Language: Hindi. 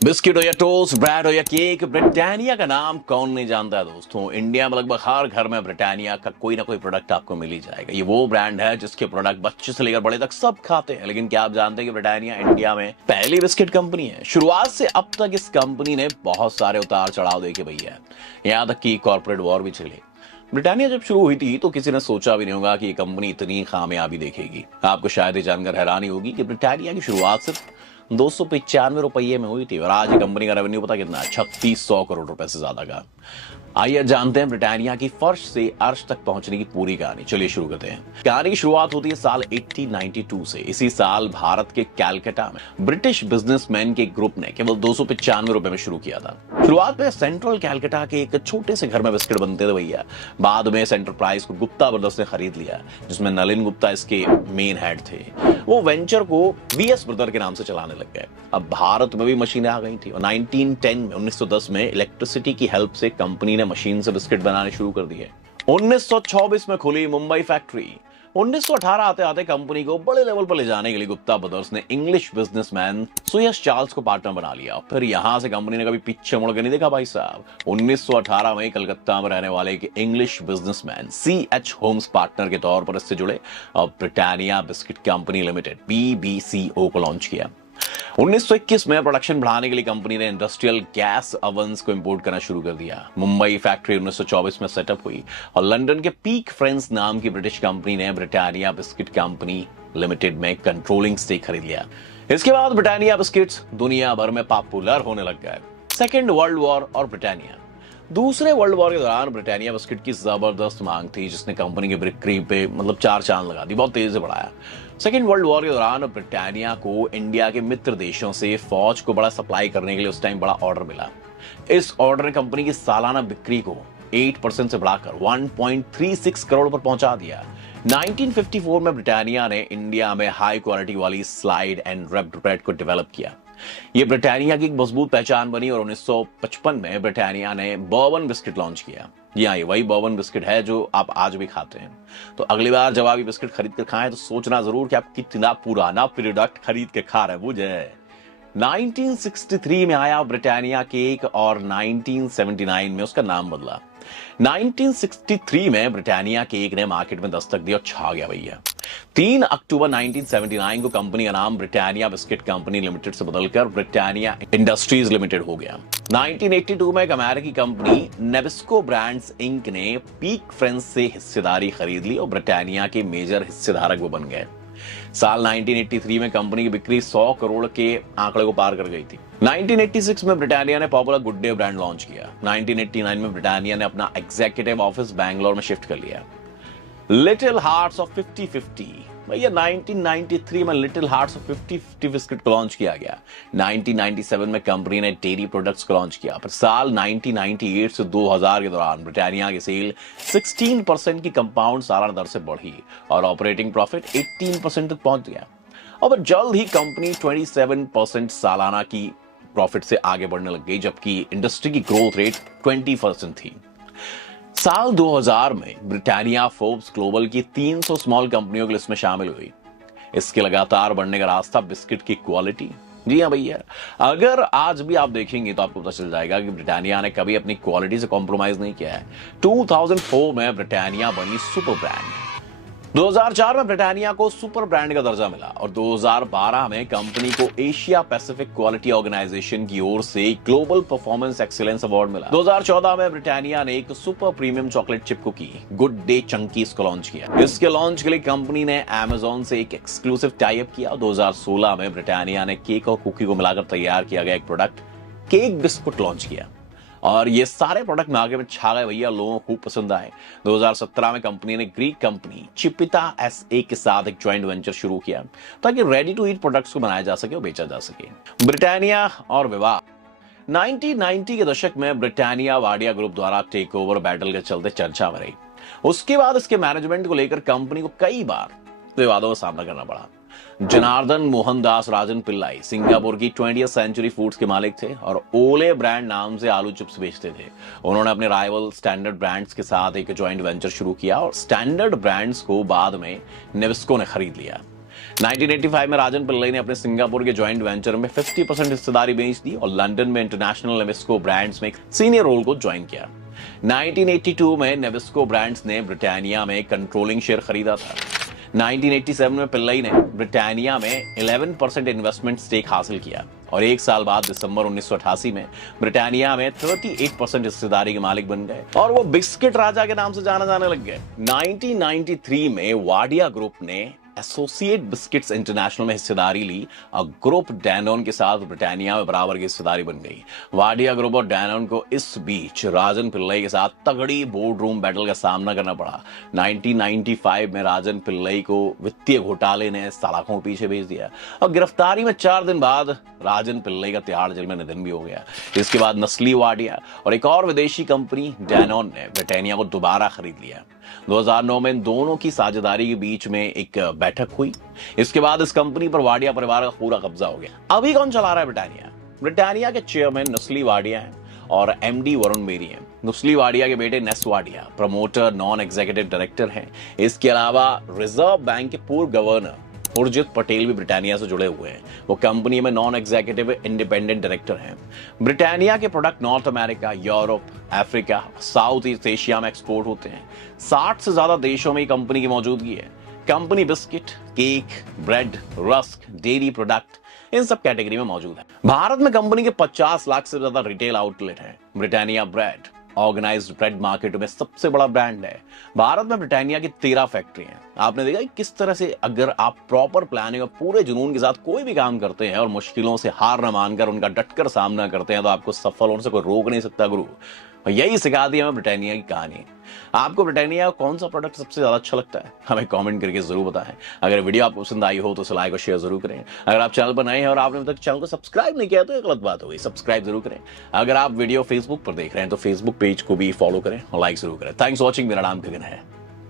बिस्किट हो या टोस्ट, ब्रेड हो या केक, ब्रिटानिया का नाम कौन नहीं जानता है दोस्तों। इंडिया में लगभग हर घर में ब्रिटानिया का कोई ना कोई प्रोडक्ट आपको मिल ही जाएगा। ये वो ब्रांड है जिसके प्रोडक्ट बच्चे से लेकर बड़े तक सब खाते हैं। लेकिन क्या आप जानते हैं कि ब्रिटानिया इंडिया में पहली बिस्किट कंपनी है। शुरुआत से अब तक इस कंपनी ने बहुत सारे उतार चढ़ाव देखे भैया, यहाँ तक कि कॉर्पोरेट वॉर भी चले। ब्रिटानिया जब शुरू हुई थी तो किसी ने सोचा भी नहीं होगा कि ये कंपनी इतनी कामयाबी देखेगी। आपको शायद ये जानकर हैरानी होगी कि ब्रिटानिया की शुरुआत सिर्फ 295 रुपये में हुई थी और आज कंपनी का रेवेन्यू पता कितना है? 3600 करोड़ रुपए से ज्यादा का। आइए जानते हैं ब्रिटानिया की फर्श से अर्श तक पहुंचने की पूरी कहानी। चलिए शुरू करते हैं। कहानी की शुरुआत होती है साल 1892 से। इसी साल भारत के कैलकाटा में ब्रिटिश बिजनेसमैन के ग्रुप ने केवल 295 रुपए में शुरू किया था। शुरुआत में सेंट्रल कैलकाटा के एक छोटे से घर में बिस्किट बनते थे भैया। बाद में इस एंटरप्राइज को गुप्ता ब्रदर्स ने खरीद लिया, जिसमें नलिन गुप्ता इसके मेन हेड थे। वो वेंचर को वीएस ब्रदर के नाम से चलाने लग गए। अब भारत में भी मशीनें आ गई थी और 1910 में इलेक्ट्रिसिटी की हेल्प से कंपनी ने मशीन से बिस्किट बनाने शुरू कर दिए। 1924 में खुली मुंबई फैक्ट्री। 1918 आते आते कंपनी को बड़े लेवल पर ले जाने के लिए गुप्ता ब्रदर्स ने इंग्लिश बिजनेसमैन सुयश चार्ल्स को पार्टनर बना लिया। फिर यहां से कंपनी ने कभी पीछे मुड़ के नहीं देखा भाई साहब। 1918 में कलकत्ता में रहने वाले एक English businessman CH Holmes partner के तौर पर इससे जुड़े और Britannia biscuit company limited BBCO को लॉन्च किया। 1921 में प्रोडक्शन बढ़ाने के लिए कंपनी ने इंडस्ट्रियल गैस ओवंस को इंपोर्ट करना शुरू कर दिया। मुंबई फैक्ट्री 1924 में सेटअप हुई और लंदन के पीक फ्रेंड्स नाम की ब्रिटिश कंपनी ने ब्रिटानिया बिस्किट कंपनी लिमिटेड में कंट्रोलिंग स्टेक खरीद लिया। इसके बाद ब्रिटानिया बिस्किट्स दुनिया भर में पॉपुलर होने लग गए। सेकेंड वर्ल्ड वॉर और ब्रिटानिया। दूसरे वर्ल्ड वॉर के दौरान ब्रिटानिया बिस्किट की जबरदस्त मांग थी, जिसने कंपनी की बिक्री पे चार चांद लगा दी, बहुत तेजी से बढ़ाया। सेकेंड वर्ल्ड वॉर के दौरान ब्रिटानिया को इंडिया के मित्र देशों से फौज को बड़ा सप्लाई करने के लिए उस टाइम बड़ा ऑर्डर मिला। इस ऑर्डर ने कंपनी की सालाना बिक्री को 8% से बढ़ाकर 1.36 करोड़ पर पहुंचा दिया। 1954 में ब्रिटानिया ने इंडिया में हाई क्वालिटी वाली स्लाइड एंड रैप्ड ब्रेड को डेवलप किया। यह ब्रिटानिया की एक मजबूत पहचान बनी और 1955 में ब्रिटानिया ने बर्बन बिस्किट लॉन्च किया। जी हाँ, ये वही बर्बन बिस्किट है जो आप आज भी खाते हैं। तो अगली बार जब आप ये बिस्किट खरीद कर खाएं तो सोचना जरूर कि आप कितना पुराना प्रोडक्ट खरीद के खा रहे हैं। बुझे 1963 में आया ब्रिटानिया केक और 1979 में उसका नाम बदला। 1963 में ब्रिटानिया केक ने मार्केट में दस्तक दी और छा गया भैया। 3 अक्टूबर 1979 को कंपनी का नाम ब्रिटानिया बिस्किट कंपनी लिमिटेड से बदलकर ब्रिटानिया इंडस्ट्रीज लिमिटेड हो गया। 1982 में एक अमेरिकी कंपनी नेबिस्को ब्रांड्स इंक ने पीक फ्रेंड्स से हिस्सेदारी खरीद ली और ब्रिटानिया के मेजर हिस्सेधारक वो बन गए। साल 1983 में कंपनी की बिक्री 100 करोड़ के आंकड़े को पार कर गई थी। 1986 में ब्रिटानिया ने popular good day brand launch किया। 1989 में ब्रिटानिया ने अपना एग्जीक्यूटिव ऑफिस बैंगलोर में शिफ्ट कर लिया। लिटिल हार्ट्स ऑफ 50-50 भैया 1993 में लिटिल हार्ट्स ऑफ 50-50 बिस्किट को लॉन्च किया गया। 1997 में कंपनी ने डेयरी प्रोडक्ट्स को लॉन्च किया। फिर साल 1998 से 2000 के दौरान ब्रिटानिया की सेल 16% की कंपाउंड सालाना दर से बढ़ी और ऑपरेटिंग प्रॉफिट 18% तक पहुंच गया। और जल्द ही कंपनी 27% सालाना की प्रॉफिट से आगे बढ़ने लग गई, जबकि इंडस्ट्री की ग्रोथ रेट 20% थी। साल 2000 में ब्रिटानिया फोर्ब्स ग्लोबल की 300 स्मॉल कंपनियों की लिस्ट में शामिल हुई। इसके लगातार बढ़ने का रास्ता बिस्किट की क्वालिटी। जी हाँ भैया, अगर आज भी आप देखेंगे तो आपको पता चल जाएगा कि ब्रिटानिया ने कभी अपनी क्वालिटी से कॉम्प्रोमाइज नहीं किया है। 2004 में ब्रिटानिया बनी सुपर ब्रांड। 2004 में ब्रिटानिया को सुपर ब्रांड का दर्जा मिला और 2012 में कंपनी को एशिया पैसिफिक क्वालिटी ऑर्गेनाइजेशन की ओर से ग्लोबल परफॉर्मेंस एक्सीलेंस अवार्ड मिला। 2014 में ब्रिटानिया ने एक super premium chocolate chip cookie good day chunkies को लॉन्च किया। इसके लॉन्च के लिए कंपनी ने अमेज़न से एक एक्सक्लूसिव टाई अप किया। 2016 में ब्रिटानिया ने केक और कुकी को मिलाकर तैयार किया गया एक प्रोडक्ट केक बिस्कुट लॉन्च किया और ये सारे प्रोडक्ट मार्केट में छा गए भैया, लोगों को खूब पसंद आए। 2017 में कंपनी ने ग्रीक कंपनी चिपिता SA के साथ एक ज्वाइंट वेंचर शुरू किया ताकि रेडी टू ईट प्रोडक्ट्स को बनाया जा सके और बेचा जा सके। ब्रिटानिया और विवाद। 1990 के दशक में ब्रिटानिया वाडिया ग्रुप द्वारा टेक ओवर बैटल के चलते चर्चा में रही। उसके बाद इसके मैनेजमेंट को लेकर कंपनी को कई बार विवादों का सामना करना पड़ा। जनार्दन मोहन दास राजन पिल्लाई सिंगापुर की 20th सेंचुरी फूड्स के मालिक थे और ओले ब्रांड नाम से आलू चिप्स बेचते थे। उन्होंने अपने राइवल स्टैंडर्ड ब्रांड्स के साथ एक ज्वाइंट वेंचर शुरू किया और स्टैंडर्ड ब्रांड्स को बाद में नेविस्को ने खरीद लिया। 1985 में राजन पिल्लई ने अपने सिंगापुर के जॉइंट वेंचर में 50% हिस्सेदारी बेच दी और लंदन में इंटरनेशनल नेविस्को ब्रांड्स में एक सीनियर रोल को ज्वाइन किया। 1982 में नेविस्को ब्रांड्स ने ब्रिटानिया में कंट्रोलिंग शेयर खरीदा था। 1987 में पिल्लई ने ब्रिटानिया में 11% इन्वेस्टमेंट स्टेक हासिल किया और एक साल बाद दिसंबर 1988 में ब्रिटानिया में 38% हिस्सेदारी के मालिक बन गए और वो बिस्किट राजा के नाम से जाना जाने लग गए। 1993 में वाडिया ग्रुप ने एसोसिएट बिस्किट्स इंटरनेशनल में हिस्सेदारी ली और ग्रुप डैनोन के साथ ब्रिटानिया में बराबर की हिस्सेदारी बन गई। वाडिया ग्रुप और डैनोन को इस बीच राजन पिल्लई के साथ तगड़ी बोर्ड रूम बैटल का सामना करना पड़ा। 1995 में राजन पिल्लई को वित्तीय घोटाले ने सलाखों के पीछे भेज दिया और गिरफ्तारी में 4 दिन बाद राजन पिल्लई का तिहाड़ जेल में निधन भी हो गया। इसके बाद नस्ली वाडिया और एक और विदेशी कंपनी डैनोन ने ब्रिटानिया को दोबारा खरीद लिया। 2009 में इन दोनों की साझेदारी के बीच में एक बैठक हुई। इसके बाद इस कंपनी पर वाडिया परिवार का पूरा कब्जा हो गया। अभी कौन चला रहा है ब्रिटानिया? ब्रिटानिया के चेयरमैन नस्ली वाडिया हैं और एमडी वरुण बेरी हैं। नस्ली वाडिया के बेटे Ness Wadia promoter non executive director हैं। इसके अलावा रिजर्व बैंक के पूर्व गवर्नर उर्जित पटेल भी ब्रिटानिया से जुड़े हुए हैं। वो कंपनी में नॉन एग्जीक्यूटिव इंडिपेंडेंट डायरेक्टर हैं। ब्रिटानिया के product north America, Europe, Africa, south east Asia में एक्सपोर्ट होते हैं। 60 से ज्यादा देशों में कंपनी की मौजूदगी है। Company biscuit, cake, bread, rusk, dairy product in सब कैटेगरी में मौजूद है। भारत में कंपनी के 50 लाख से ज्यादा रिटेल आउटलेट हैं। Britannia bread organised bread market में सबसे बड़ा ब्रांड है। भारत में ब्रिटानिया की 13 फैक्ट्री हैं। आपने देखा किस तरह से अगर आप प्रॉपर प्लानिंग और पूरे जुनून के साथ कोई भी काम करते हैं और मुश्किलों से हार न मानकर उनका डटकर सामना करते हैं तो आपको सफल होने से कोई रोक नहीं सकता गुरु। यही सिखा दी हमें ब्रिटानिया की कहानी। आपको ब्रिटानिया का कौन सा प्रोडक्ट सबसे ज्यादा अच्छा लगता है हमें कमेंट करके जरूर बताएं। अगर वीडियो आपको पसंद आई हो तो उसे लाइक और शेयर जरूर करें। अगर आप चैनल पर नए हैं और आपने अभी तक चैनल को सब्सक्राइब नहीं किया तो एक गलत बात हो गई, सब्सक्राइब जरूर करें। अगर आप वीडियो फेसबुक पर देख रहे हैं तो फेसबुक पेज को भी फॉलो करें और लाइक जरूर करें। Thanks for watching. मेरा नाम गगन है।